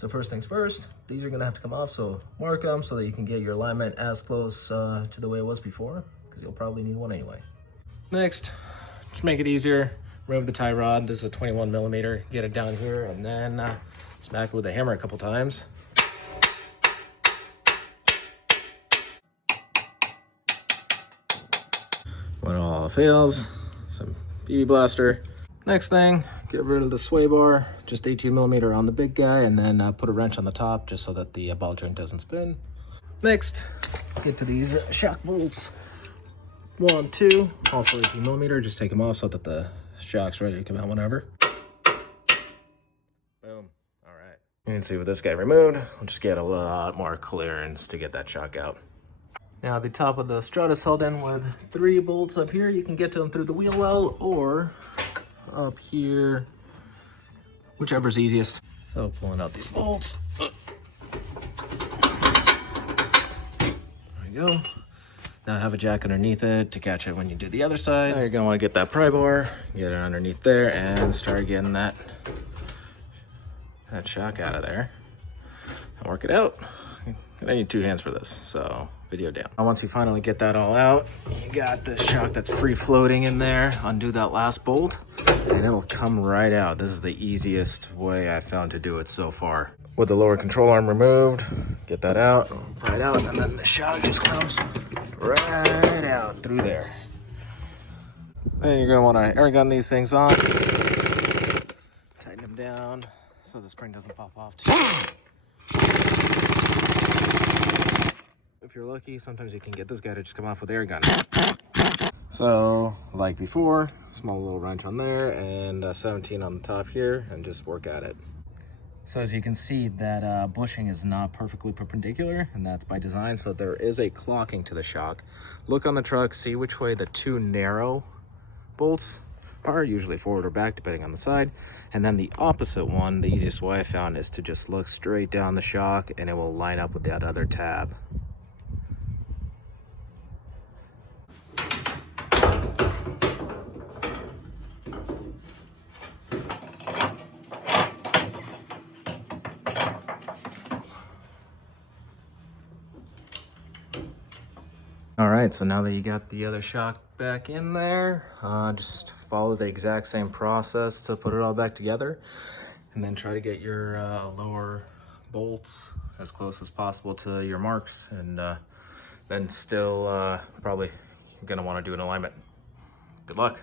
So first things first, these are gonna have to come off, so mark them so that you can get your alignment as close to the way it was before, because you'll probably need one anyway. Next, to make it easier, remove the tie rod. This is a 21 millimeter. Get it down here and then smack it with a hammer a couple times. When all fails, some BB blaster. Next thing, get rid of the sway bar, just 18 millimeter on the big guy, and then put a wrench on the top just so that the ball joint doesn't spin. Next, get to these shock bolts. 1, 2, also 18 millimeter. Just take them off so that the shock's ready to come out whenever. Boom. All right. You can see with this guy removed, we'll just get a lot more clearance to get that shock out. Now the top of the strut is held in with 3 bolts up here. You can get to them through the wheel well or up here, whichever's easiest. So pulling out these bolts. There we go. Now I have a jack underneath it to catch it when you do the other side. Now you're gonna wanna get that pry bar, get it underneath there, and start getting that shock out of there. And work it out. I need 2 hands for this, so video down. Now once you finally get that all out, you got the shock that's free floating in there. Undo that last bolt, and it'll come right out. This is the easiest way I've found to do it so far. With the lower control arm removed, get that out, right out, and then the shock just comes right out through there. Then you're gonna wanna air gun these things on, tighten them down so the spring doesn't pop off too. If you're lucky, sometimes you can get this guy to just come off with air gun. So, like before, small little wrench on there and 17 on the top here, and just work at it. So as you can see, that bushing is not perfectly perpendicular, and that's by design, so there is a clocking to the shock. Look on the truck, see which way the 2 narrow bolts are, usually forward or back, depending on the side. And then the opposite one, the easiest way I found, is to just look straight down the shock, and it will line up with that other tab. All right, so now that you got the other shock back in there, just follow the exact same process to put it all back together, and then try to get your lower bolts as close as possible to your marks, and then still probably gonna want to do an alignment. Good luck.